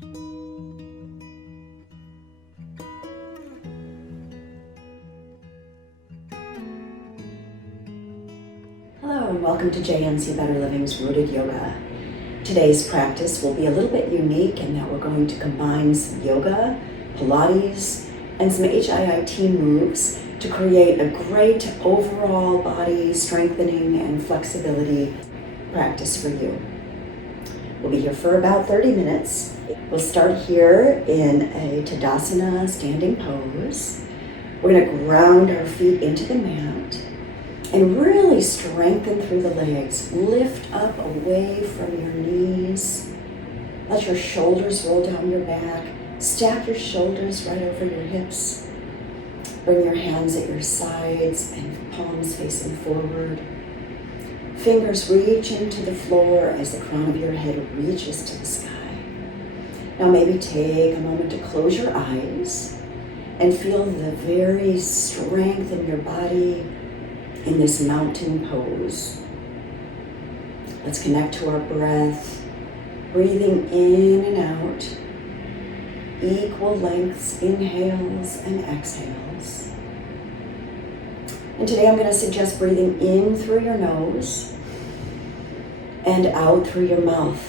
Hello and welcome to JNC Better Living's Rooted Yoga. Today's practice will be a little bit unique in that we're going to combine some yoga, Pilates, and some HIIT moves to create a great overall body strengthening and flexibility practice for you. We'll be here for about 30 minutes. We'll start here in a Tadasana standing pose. We're going to ground our feet into the mat and really strengthen through the legs. Lift up away from your knees. Let your shoulders roll down your back. Stack your shoulders right over your hips. Bring your hands at your sides and palms facing forward. Fingers reach into the floor as the crown of your head reaches to the sky. Now maybe take a moment to close your eyes and feel the very strength in your body in this mountain pose. Let's connect to our breath, breathing in and out, equal lengths, inhales and exhales. And today I'm going to suggest breathing in through your nose and out through your mouth.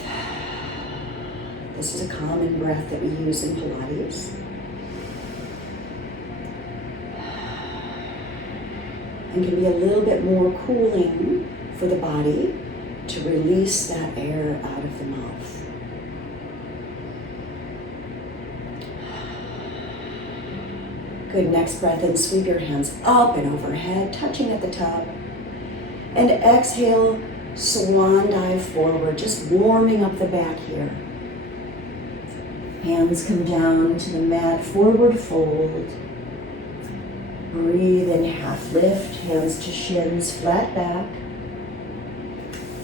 This is a common breath that we use in Pilates. And can be a little bit more cooling for the body to release that air out of the mouth. Good, next breath in, sweep your hands up and overhead, touching at the top. And exhale, swan dive forward, just warming up the back here. Hands come down to the mat, forward fold. Breathe in, half lift, hands to shins, flat back.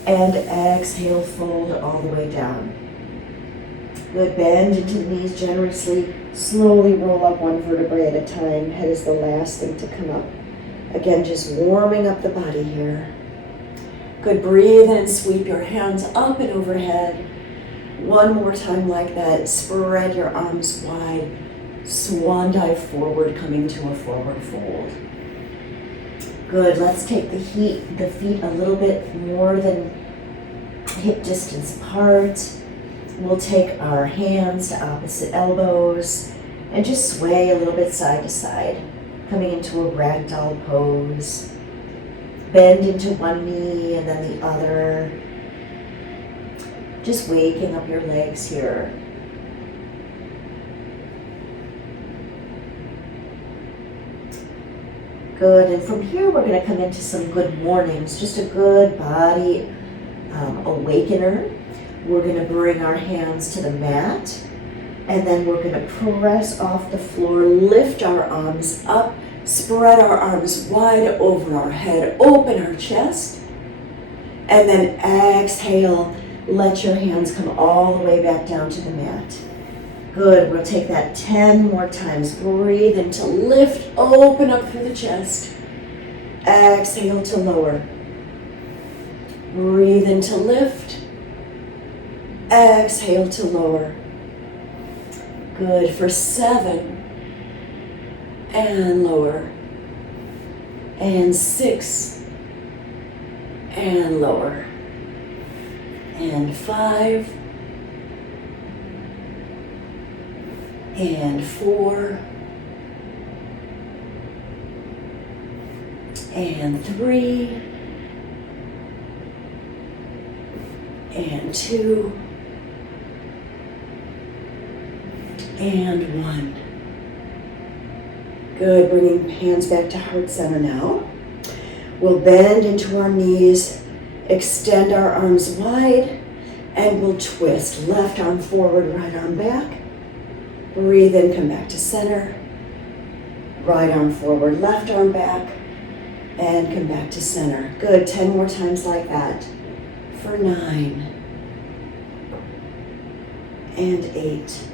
And exhale, fold all the way down. Good, bend into the knees generously. Slowly roll up one vertebrae at a time. Head is the last thing to come up. Again, just warming up the body here. Good, breathe in, sweep your hands up and overhead. One more time like that. Spread your arms wide. Swan dive forward, coming to a forward fold. Good, let's take the feet a little bit more than hip distance apart. We'll take our hands to opposite elbows and just sway a little bit side to side, coming into a ragdoll pose. Bend into one knee and then the other. Just waking up your legs here. Good, and from here we're going to come into some good mornings, just a good body awakener. We're going to bring our hands to the mat, and then we're going to press off the floor, lift our arms up, spread our arms wide over our head, open our chest, and then exhale, let your hands come all the way back down to the mat. Good, we'll take that 10 more times. Breathe in to lift, open up through the chest. Exhale to lower. Breathe in to lift. Exhale to lower. Good, for 7. And lower. And 6. And lower. And 5. And 4, and 3, and 2, and 1. Good, bringing hands back to heart center now. We'll bend into our knees, extend our arms wide, and we'll twist. Left arm forward, right arm back. Breathe in, come back to center. Right arm forward, left arm back, and come back to center. Good, 10 more times like that. For 9, and 8,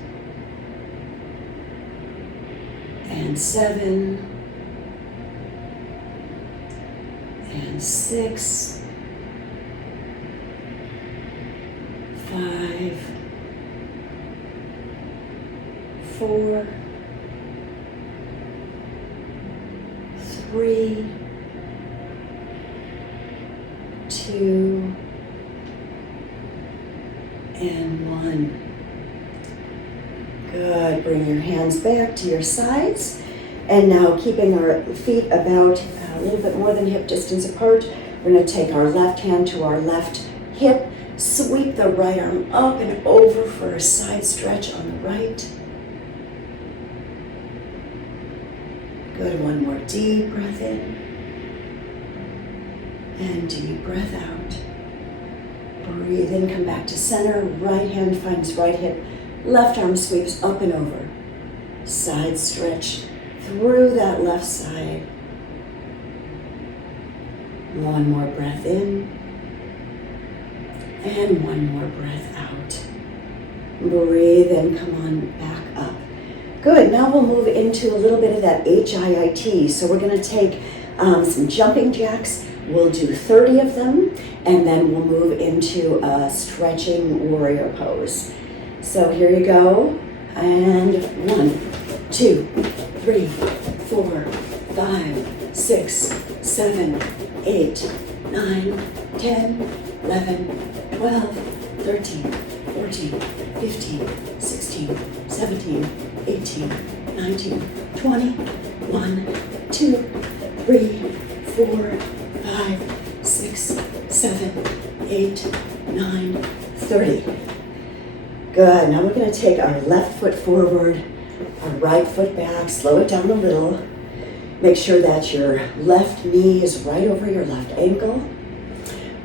and 7, and 6, 5, 4, 3, 2, and 1. Good. Bring your hands back to your sides. And now keeping our feet about a little bit more than hip distance apart, we're going to take our left hand to our left hip, sweep the right arm up and over for a side stretch on the right. Good. One more deep breath in and deep breath out. Breathe in, come back to center. Right hand finds right hip. Left arm sweeps up and over. Side stretch through that left side. One more breath in. And one more breath out. Breathe in, come on back up. Good, now we'll move into a little bit of that HIIT. So we're gonna take some jumping jacks. We'll do 30 of them, and then we'll move into a stretching warrior pose. So here you go, and 1, 2, 3, 4, 5, 6, 7, 8, 9, 10, 11, 12, 13, 14, 15, 16, 17, 18, 19, 20, 1, 2, 3, 4, 5, 6, 7, 8, 9, 30. Good, now we're going to take our left foot forward, our right foot back, slow it down a little. Make sure that your left knee is right over your left ankle.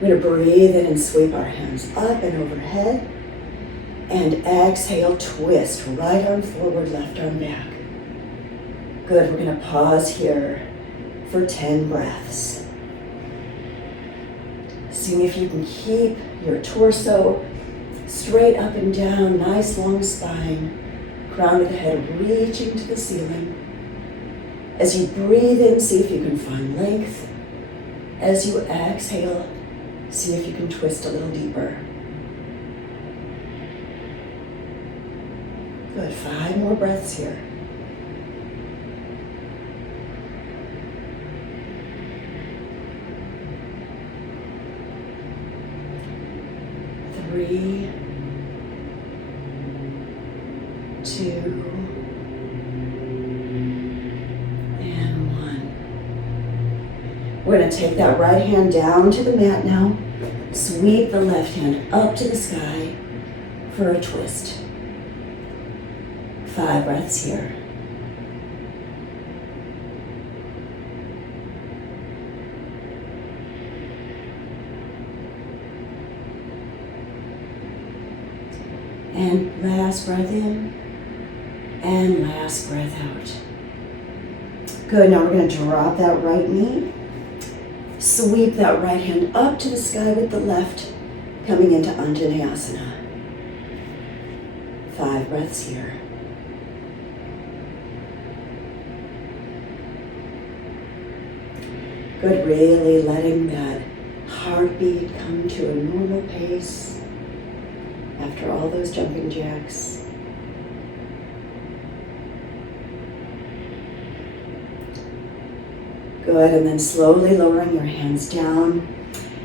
We're going to breathe in and sweep our hands up and overhead. And exhale, twist, right arm forward, left arm back. Good, we're going to pause here for 10 breaths. See if you can keep your torso straight up and down, nice long spine, crown of the head reaching to the ceiling. As you breathe in, see if you can find length. As you exhale, see if you can twist a little deeper. Good, 5 more breaths here. Three, 2, and 1. We're going to take that right hand down to the mat now. Sweep the left hand up to the sky for a twist. 5 breaths here. And last breath in, and last breath out. Good, now we're going to drop that right knee. Sweep that right hand up to the sky with the left, coming into Anjaneyasana. 5 breaths here. Good, really letting that heartbeat come to a normal pace. After all those jumping jacks. Good, and then slowly lowering your hands down.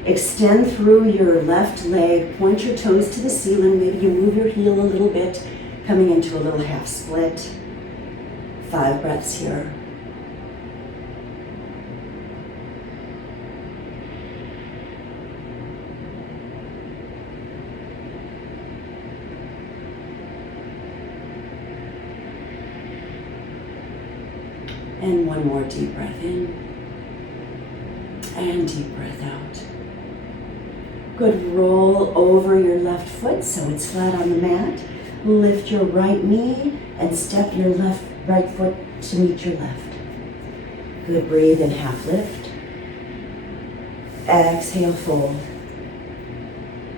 Extend through your left leg, point your toes to the ceiling. Maybe you move your heel a little bit, coming into a little half split. 5 breaths here. And 1 more deep breath in and deep breath out. Good, roll over your left foot so it's flat on the mat. Lift your right knee and step your right foot to meet your left. Good, breathe in, half lift. Exhale, fold.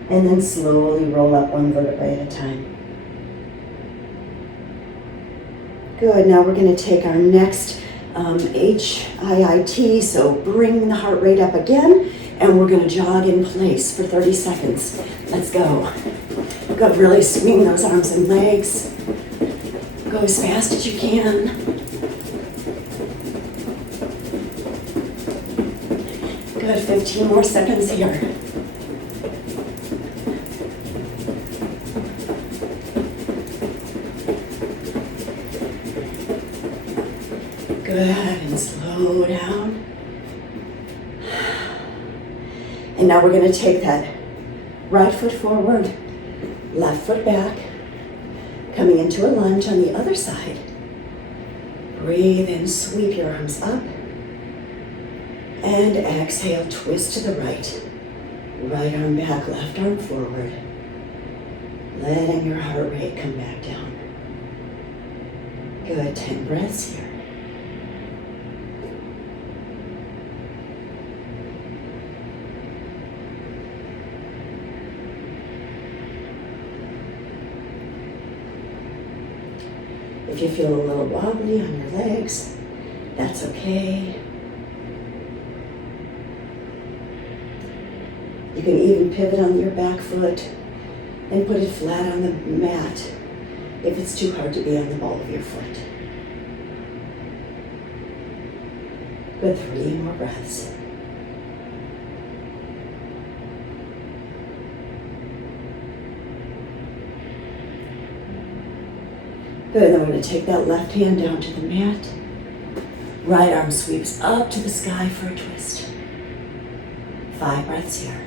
And then slowly roll up 1 vertebrae at a time. Good, now we're going to take our next HIIT, so bring the heart rate up again, and we're going to jog in place for 30 seconds. Let's go. Good, really swing those arms and legs. Go as fast as you can. Good, 15 more seconds here. Good, and slow down. And now we're going to take that right foot forward, left foot back, coming into a lunge on the other side. Breathe in, sweep your arms up. And exhale, twist to the right. Right arm back, left arm forward. Letting your heart rate come back down. Good, 10 breaths here. If you feel a little wobbly on your legs, that's okay. You can even pivot on your back foot and put it flat on the mat if it's too hard to be on the ball of your foot. Good, 3 more breaths. Good, then we're going to take that left hand down to the mat. Right arm sweeps up to the sky for a twist. 5 breaths here.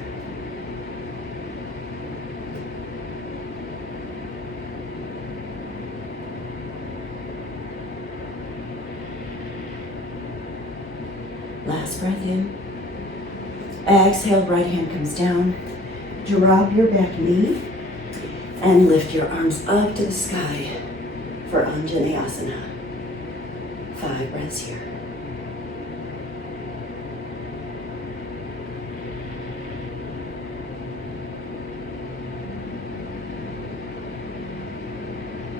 Last breath in. Exhale, right hand comes down. Drop your back knee and lift your arms up to the sky for Anjaneyasana. 5 breaths here.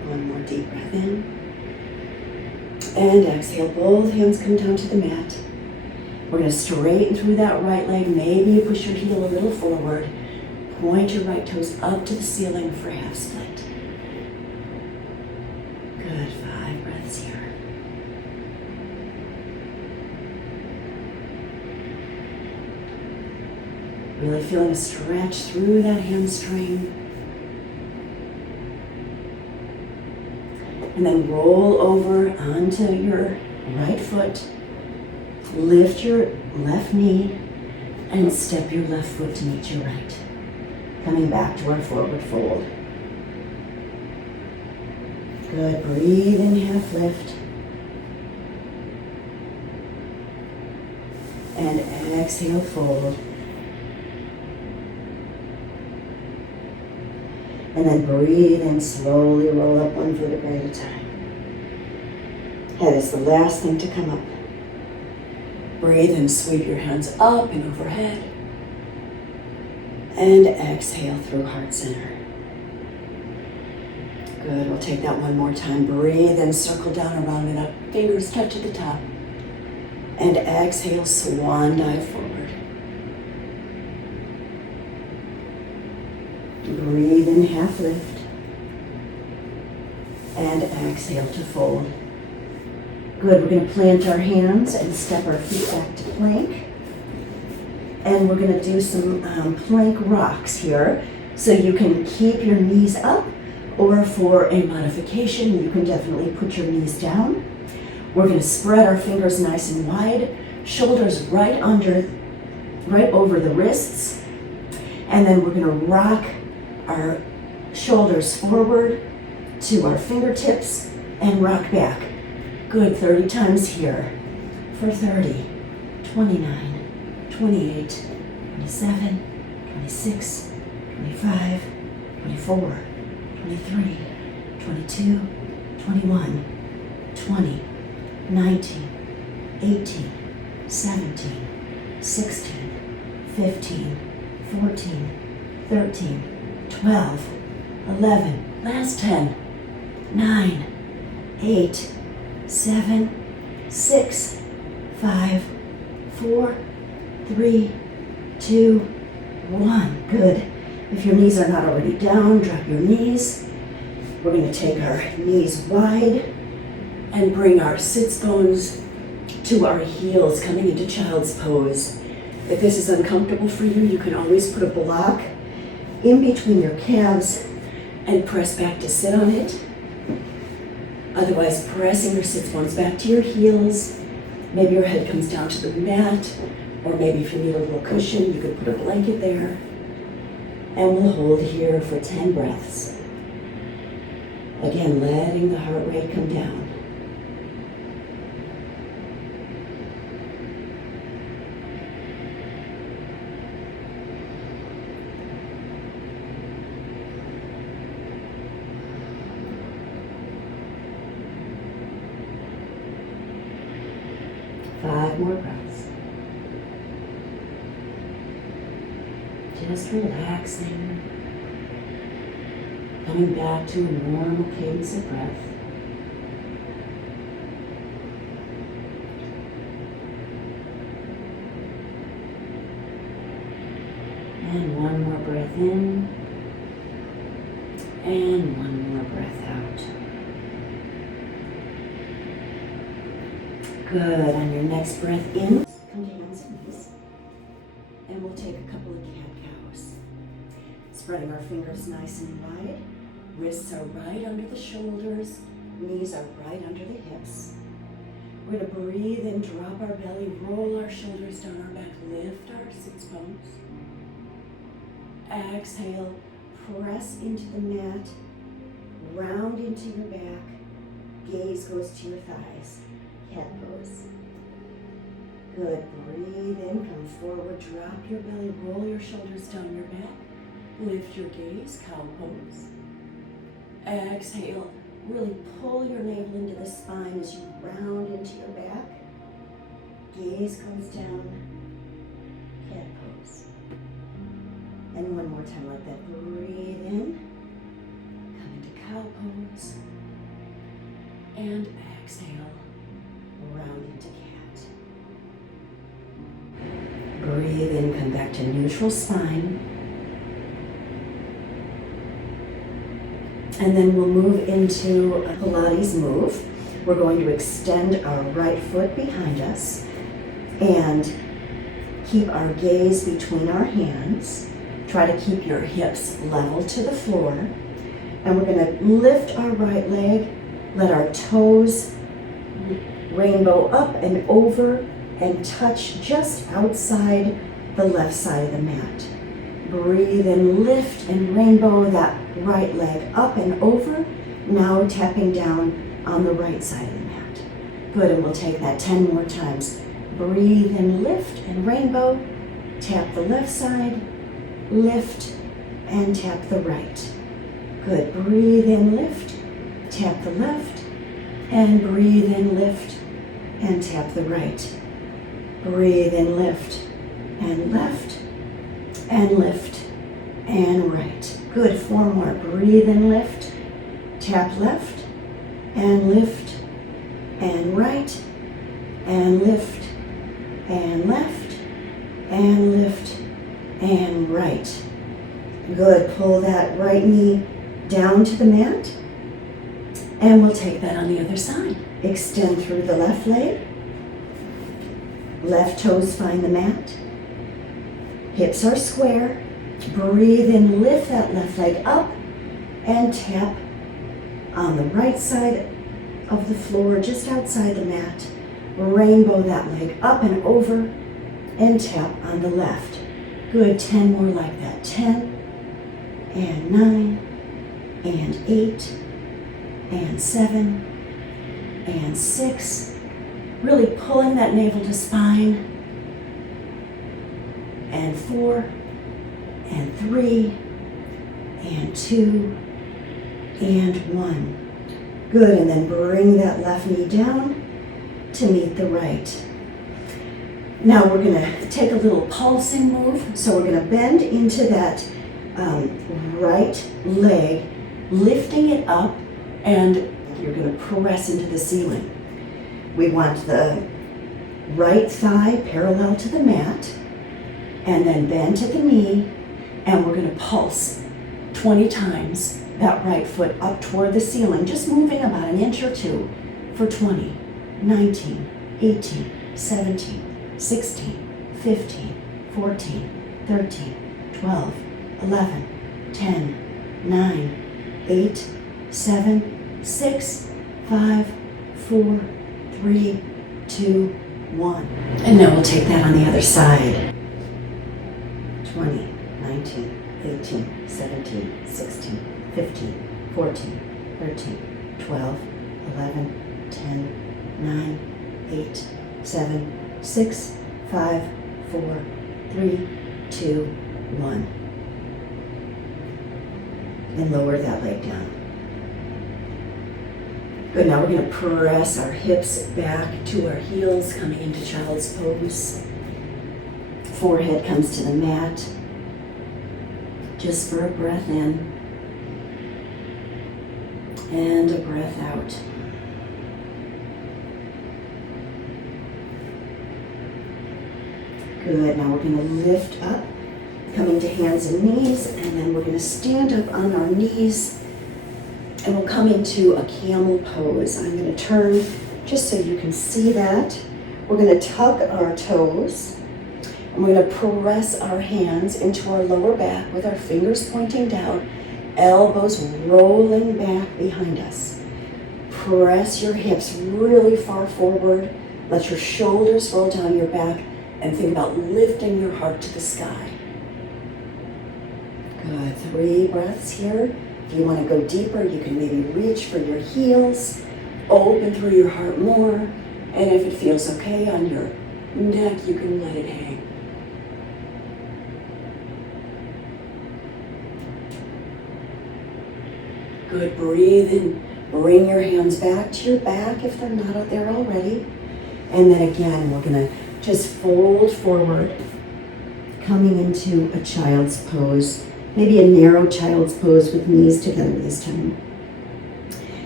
One more deep breath in. And exhale, both hands come down to the mat. We're going to straighten through that right leg. Maybe you push your heel a little forward. Point your right toes up to the ceiling for half split. Good, 5 breaths here. Really feeling a stretch through that hamstring. And then roll over onto your right foot. Lift your left knee and step your left foot to meet your right. Coming back to our forward fold. Good, breathe in, half lift. And exhale, fold. And then breathe and slowly roll up one vertebrae at a time. Head is the last thing to come up. Breathe and sweep your hands up and overhead. And exhale through heart center. Good, we'll take that one more time. Breathe and circle down around and up. Fingers touch at the top. And exhale, swan dive forward. Breathe in, half lift. And exhale to fold. Good, we're going to plant our hands and step our feet back to plank. And we're going to do some plank rocks here. So you can keep your knees up, or for a modification, you can definitely put your knees down. We're going to spread our fingers nice and wide, shoulders right over the wrists. And then we're going to rock our shoulders forward to our fingertips and rock back. Good, 30 times here. For 30, 29, 28, 27, 26, 25, 24, 23, 22, 21, 20, 19, 18, 17, 16, 15, 14, 13, 12, 11, last 10, 9, 8, 7, 6, 5, 4, 3, 2, 1. Good. If your knees are not already down, drop your knees. We're going to take our knees wide and bring our sits bones to our heels, coming into child's pose. If this is uncomfortable for you, you can always put a block in between your calves and press back to sit on it. Otherwise, pressing your sits bones back to your heels. Maybe your head comes down to the mat, or maybe if you need a little cushion, you could put a blanket there. And we'll hold here for 10 breaths. Again, letting the heart rate come down. Five more breaths. Just relaxing. Coming back to a normal cadence of breath. And one more breath in. And one more breath out. Good. On your next breath in, come to hands and knees. And we'll take a couple of cat-cows. Spreading our fingers nice and wide. Wrists are right under the shoulders. Knees are right under the hips. We're going to breathe in, drop our belly, roll our shoulders down our back, lift our sits bones. Exhale, press into the mat, round into your back. Gaze goes to your thighs. Cat pose. Good. Breathe in, come forward, drop your belly, roll your shoulders down your back, lift your gaze, cow pose. Exhale, really pull your navel into the spine as you round into your back. Gaze comes down, cat pose. And one more time like that. Breathe in, come into cow pose, and exhale. Round into cat. Breathe in, come back to neutral spine. And then we'll move into a Pilates move. We're going to extend our right foot behind us and keep our gaze between our hands. Try to keep your hips level to the floor. And we're going to lift our right leg, let our toes rainbow up and over and touch just outside the left side of the mat. Breathe and lift and rainbow that right leg up and over, now tapping down on the right side of the mat. Good, and we'll take that 10 more times. Breathe and lift and rainbow, tap the left side, lift and tap the right. Good, breathe and lift, tap the left, and breathe and lift and tap the right. Breathe and lift and left and lift and right. Good, 4 more. Breathe and lift, tap left and lift and right and lift and left and lift and right. Good, pull that right knee down to the mat and we'll take that on the other side. Extend through the left leg. Left toes find the mat. Hips are square. Breathe and lift that left leg up and tap on the right side of the floor, just outside the mat. Rainbow that leg up and over and tap on the left. Good, 10 more like that. 10 and 9 and 8 and 7 and 6. Really pulling that navel to spine. And 4 and 3 and 2 and 1. Good, and then bring that left knee down to meet the right. Now we're going to take a little pulsing move. So we're going to bend into that right leg, lifting it up, and you're going to press into the ceiling. We want the right thigh parallel to the mat, and then bend to the knee, and we're going to pulse 20 times that right foot up toward the ceiling, just moving about an inch or two for 20, 19, 18, 17, 16, 15, 14, 13, 12, 11, 10, 9, 8, 7, 6, 5, 4, 3, 2, 1. And now we'll take that on the other side. 20, 19, 18, 17, 16, 15, 14, 13, 12, 11, 10, 9, 8, 7, 6, 5, 4, 3, 2, 1. And lower that leg down. Good, now we're going to press our hips back to our heels, coming into child's pose. Forehead comes to the mat. Just for a breath in and a breath out. Good, now we're going to lift up, coming to hands and knees, and then we're going to stand up on our knees and we'll come into a camel pose. I'm going to turn just so you can see that. We're going to tuck our toes and we're going to press our hands into our lower back with our fingers pointing down, elbows rolling back behind us. Press your hips really far forward. Let your shoulders roll down your back and think about lifting your heart to the sky. Good, 3 breaths here. If you want to go deeper, you can maybe reach for your heels, open through your heart more, and if it feels okay on your neck, you can let it hang. Good, breathe in. Bring your hands back to your back if they're not out there already. And then again, we're going to just fold forward, coming into a child's pose. Maybe a narrow child's pose with knees together this time.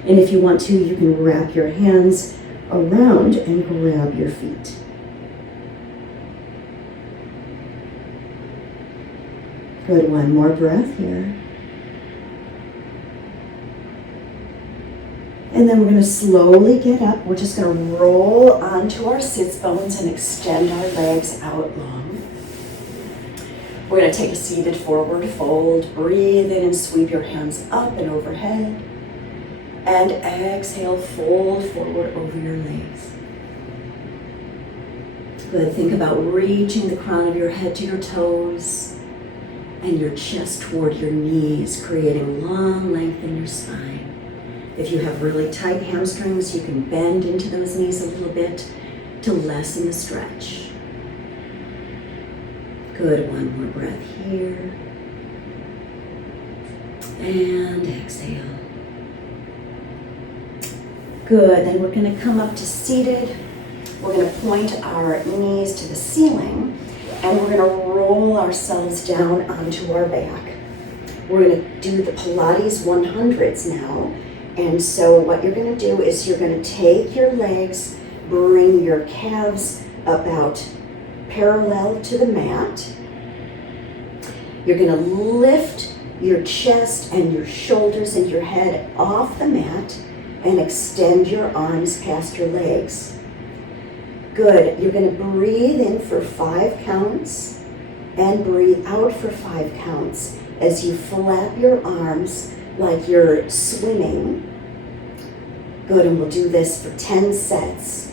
And if you want to, you can wrap your hands around and grab your feet. Good, one more breath here. And then we're going to slowly get up. We're just going to roll onto our sits bones and extend our legs out long. We're going to take a seated forward fold. Breathe in and sweep your hands up and overhead. And exhale, fold forward over your legs. Good. Think about reaching the crown of your head to your toes and your chest toward your knees, creating long length in your spine. If you have really tight hamstrings, you can bend into those knees a little bit to lessen the stretch. Good, one more breath here. And exhale. Good, then we're going to come up to seated. We're going to point our knees to the ceiling and we're going to roll ourselves down onto our back. We're going to do the Pilates 100s now. And so what you're going to do is you're going to take your legs, bring your calves about parallel to the mat. You're going to lift your chest and your shoulders and your head off the mat and extend your arms past your legs. Good. You're going to breathe in for 5 counts and breathe out for 5 counts as you flap your arms like you're swimming. Good, and we'll do this for 10 sets,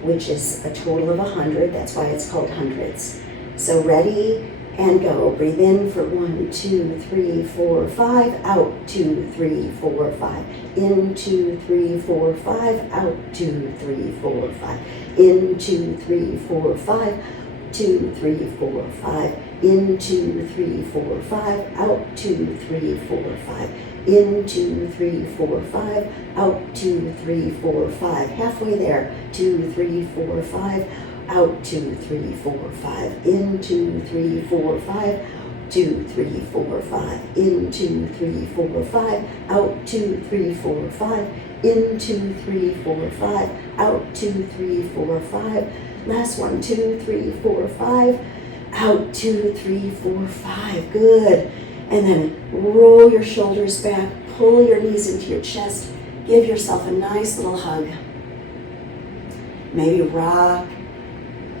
which is a total of 100. That's why it's called hundreds. So ready and go. Breathe in for 1, 2, 3, 4, 5. Out, 2, 3, 4, 5. In, 2, 3, 4, 5. Out, 2, 3, 4, 5. In, 2, 3, 4, 5. 2, 3, 4, 5. In, 2, 3, 4, 5. Out, 2, 3, 4, 5. In, 2, 3, 4, 5. Out, 2, 3, 4, 5. Halfway there. 2, 3, 4, 5. Out, 2, 3, 4, 5. In, 2, 3, 4, 5. 2, 3, 4, 5. In, 2, 3, 4, 5. Out, 2, 3, 4, 5. In, 2, 3, 4, 5. Out, 2, 3, 4, 5. Last one. 2, 3, 4, 5. Out, 2, 3, 4, 5. Good. And then roll your shoulders back, pull your knees into your chest, give yourself a nice little hug. Maybe rock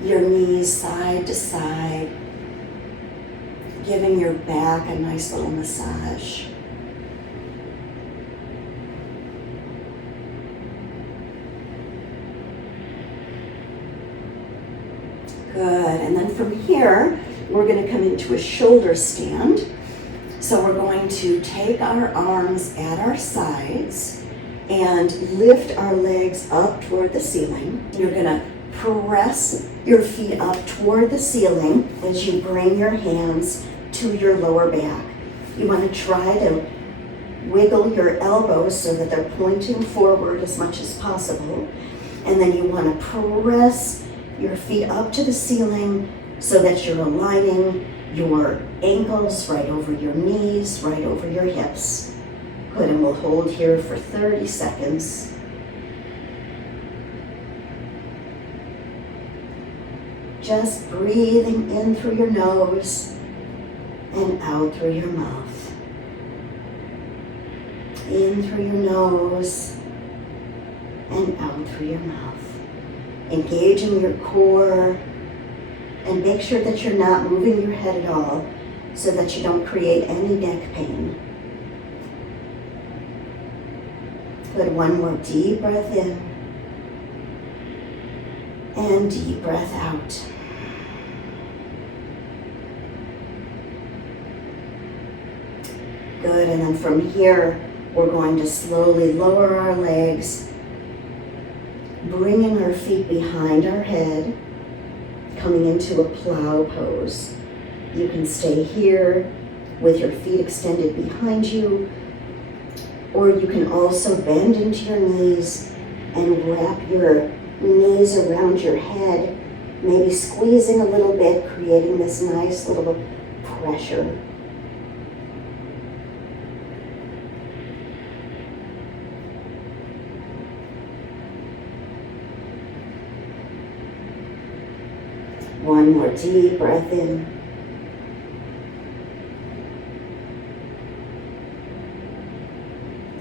your knees side to side, giving your back a nice little massage. Good, and then from here, we're going to come into a shoulder stand. So we're going to take our arms at our sides and lift our legs up toward the ceiling. You're going to press your feet up toward the ceiling as you bring your hands to your lower back. You want to try to wiggle your elbows so that they're pointing forward as much as possible. And then you want to press your feet up to the ceiling so that you're aligning your ankles right over your knees, right over your hips. Good, and we'll hold here for 30 seconds. Just breathing in through your nose and out through your mouth. In through your nose and out through your mouth. Engaging your core, and make sure that you're not moving your head at all so that you don't create any neck pain. Good, one more deep breath in and deep breath out. Good, and then from here, we're going to slowly lower our legs, bringing our feet behind our head, coming into a plow pose. You can stay here with your feet extended behind you, or you can also bend into your knees and wrap your knees around your head, maybe squeezing a little bit, creating this nice little pressure. One more deep breath in.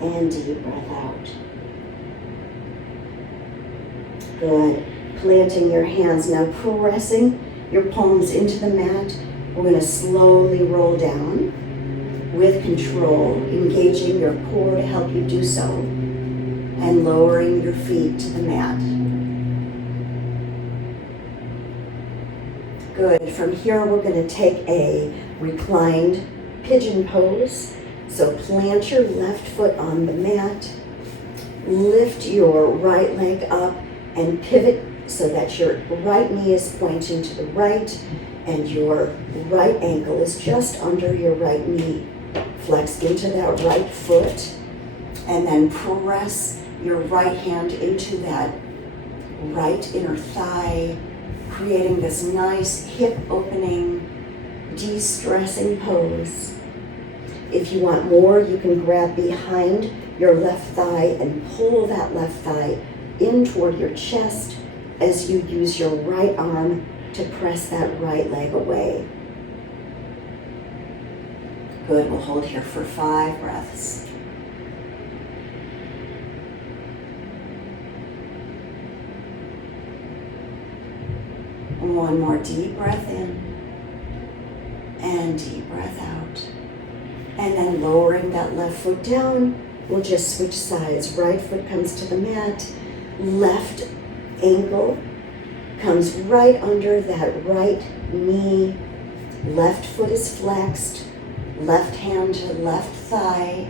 And deep breath out. Good. Planting your hands, now pressing your palms into the mat. We're going to slowly roll down with control, engaging your core to help you do so, and lowering your feet to the mat. Good. From here, we're going to take a reclined pigeon pose. So plant your left foot on the mat, lift your right leg up, and pivot so that your right knee is pointing to the right and your right ankle is just under your right knee. Flex into that right foot and then press your right hand into that right inner thigh, creating this nice hip opening, de-stressing pose. If you want more, you can grab behind your left thigh and pull that left thigh in toward your chest as you use your right arm to press that right leg away. Good, we'll hold here for 5 breaths. And one more deep breath in and deep breath out. And then lowering that left foot down, we'll just switch sides. Right foot comes to the mat, left ankle comes right under that right knee, left foot is flexed, left hand to left thigh,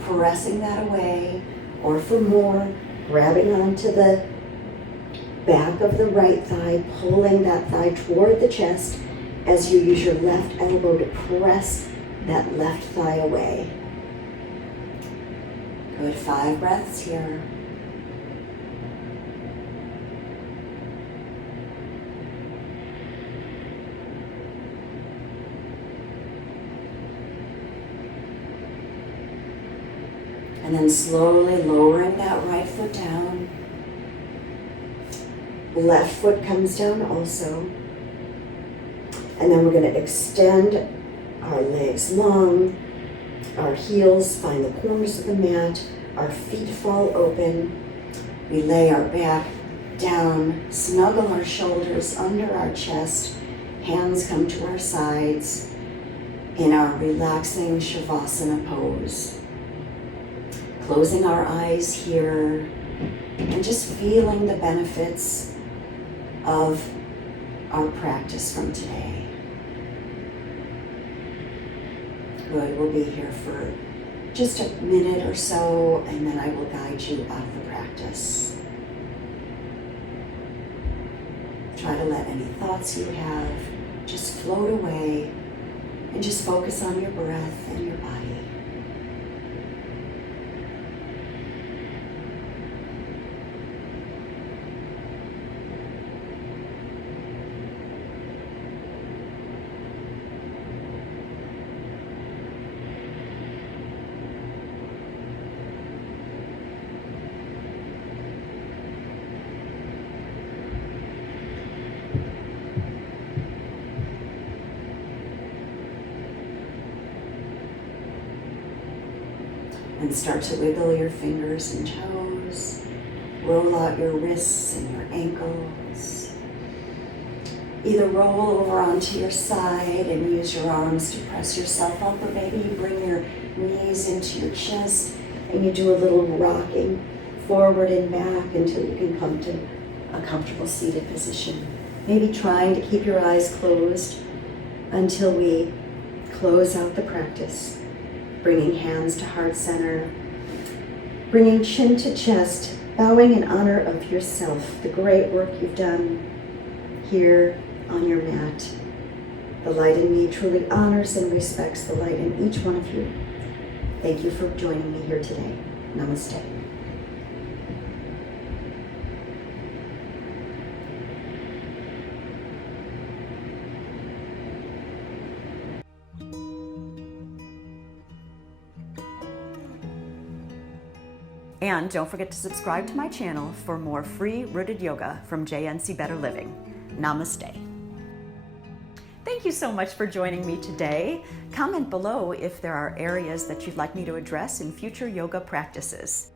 pressing that away, or for more, grabbing onto the back of the right thigh, pulling that thigh toward the chest as you use your left elbow to press that left thigh away. Good, 5 breaths here. And then slowly lowering that right foot down. Left foot comes down also. And then we're going to extend our legs long, our heels find the corners of the mat, our feet fall open. We lay our back down, snuggle our shoulders under our chest, hands come to our sides in our relaxing Shavasana pose. Closing our eyes here and just feeling the benefits of our practice from today. Good, we'll be here for just a minute or so, and then I will guide you out of the practice. Try to let any thoughts you have just float away and just focus on your breath and your body. And start to wiggle your fingers and toes. Roll out your wrists and your ankles. Either roll over onto your side and use your arms to press yourself up, or maybe you bring your knees into your chest and you do a little rocking forward and back until you can come to a comfortable seated position. Maybe trying to keep your eyes closed until we close out the practice. Bringing hands to heart center, bringing chin to chest, bowing in honor of yourself, the great work you've done here on your mat. The light in me truly honors and respects the light in each one of you. Thank you for joining me here today. Namaste. And don't forget to subscribe to my channel for more free rooted yoga from JNC Better Living. Namaste. Thank you so much for joining me today. Comment below if there are areas that you'd like me to address in future yoga practices.